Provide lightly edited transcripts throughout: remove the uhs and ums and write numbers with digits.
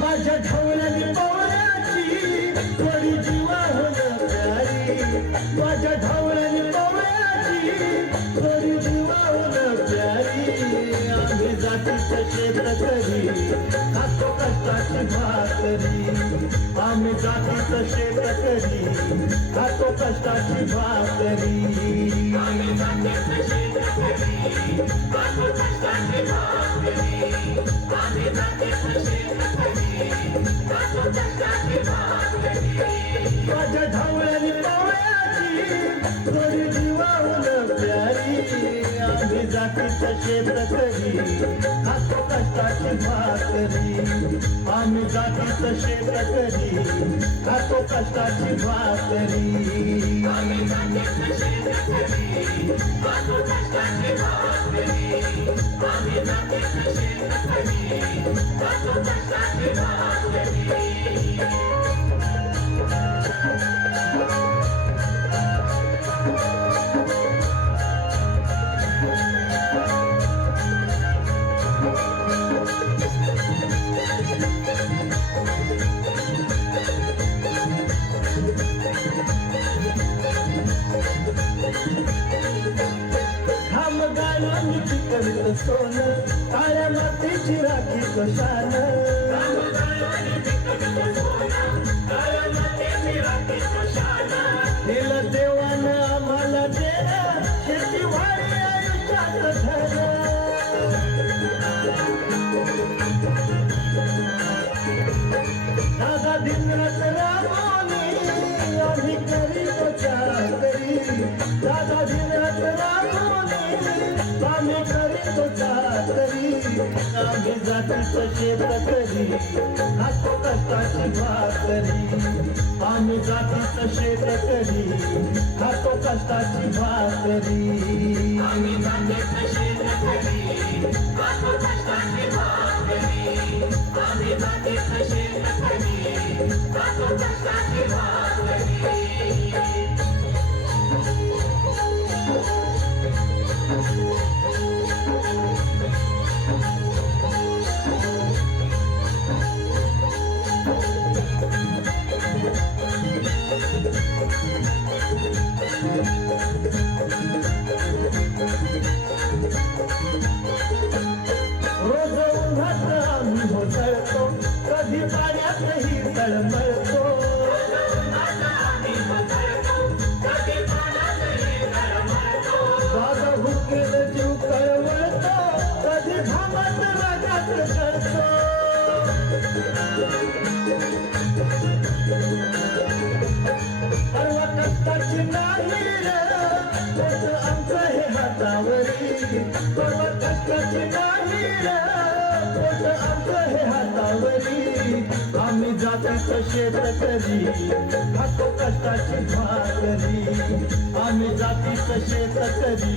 माझ्या ढवळ्याने पवळ्याची थोडी जीवाहून प्यारी, माझ्या ढवळ्याने पवळ्याची थोडी जीवाहून प्यारी. आम्ही जातीचं शेतकरी खातो कष्टाची भाकरी, आम्ही जातीचं शेतकरी खातो कष्टाची भाकरी. आम्ही जातीचं शेतकरी खातो कष्टाची भाकरी, आम्ही जातीचं शेतकरी खातो कष्टाची भाकरी. माझ्या ढवळ्याने पवळ्याची थोडी जीवाहून प्यारी, आम्ही जातीचं शेतकरी खातो कष्टाची भाकरी, आम्ही जातीचं शेतकरी खातो कष्टाची भाकरी. आम्ही जातीचं शेतकरी खातो कष्टाची भाकरी, आम्ही जातीचं शेतकरी खातो कष्टाची भाकरी. करीत सोनं काळ्या मातीची राखी कशान, दिलं देवानं आम्हाला देणं शेती वाढी आयुष्यात धन. दादा दिनरात राबवली आम्ही करीत चाकरी, दादा दिनरात राबवली आम्ही करीतो चाकरी. आम्ही जातीचं शेतकरी खातो कष्टाची भाकरी, आम्ही जातीचं शेतकरी खातो कष्टाची भाकरी. आम्ही जातीचं शेतकरी खातो कष्टाची भाकरी, आम्ही जातीचं शेतकरी खातो कष्टाची भाकरी. रोज उन्हात आम्ही होतळतो, कधी पाण्यातही तळमळतो. बाबा भुकेल जीव कळवळतो, कधी घामात रागात कळतो. परवा कष्टाची नाही रे पोट आमचं हे हातावरी, परवा कष्टाची नाही रे पोट आमचं हे हातावरी. आम्ही जातीचं शेतकरी खातो कष्टाची भाकरी, आम्ही जातीचं शेतकरी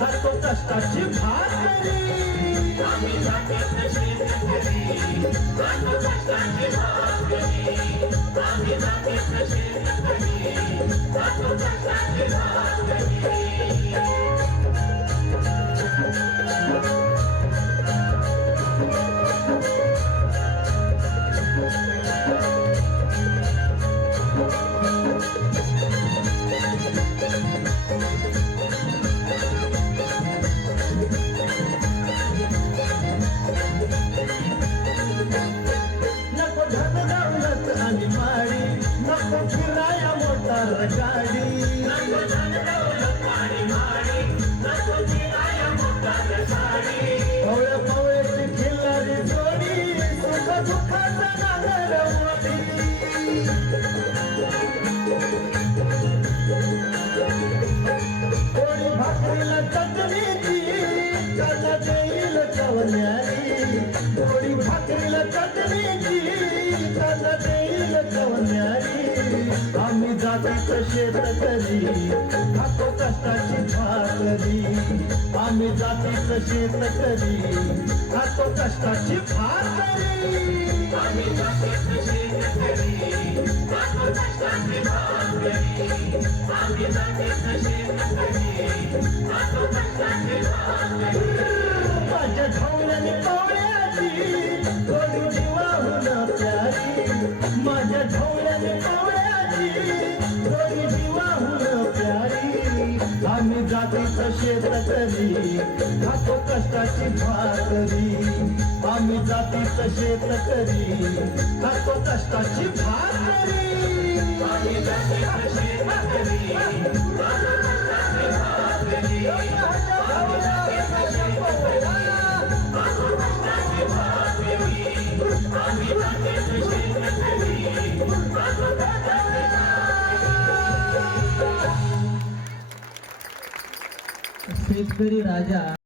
खातो कष्टाची भाकरी. आम्ही जातीचं शेतकरी खातो कष्टाची भाकरी, आम्ही जातीचं शेतकरी खातो कष्टाची भाकरी. नको धन दौलत आणि माडी, नको फिराया मोटार गाडी, नको धन दौलत आणि माडी, नको फिराया मोटार गाडी. पवळ्या पवळ्याची खिल्लारी जोडी, सुख दुःखाचा नागर मोडी. पोळी भाकरीला चटणीची कला देईल कवन्यारी, पोळी भाकरीला चटणीची कला देईल कवन्यारी. आम्ही जातीचं शेतकरी खातो कष्टाची भाकरी, आम्ही जातीचं शेतकरी खातो कष्टाची भाकरी. आम्ही जातीचं शेतकरी खातो कष्टाची भाकरी, आम्ही जातीचं शेतकरी खातो कष्टाची भाकरी. माझ्या ढवळ्याने पवळ्याची शेतकरी खातो कष्टाची भाकरी आम्ही जातीचं शेतकरी खातो कष्टाची भाकरी आम्ही जातीचं शेतकरी खातो कष्टाची भाकरी आम्ही जातीचं शेतकरी खातो कष्टाची भाकरी आम्ही जातीचं शेतकरी खातो कष्टाची शेतकरी राजा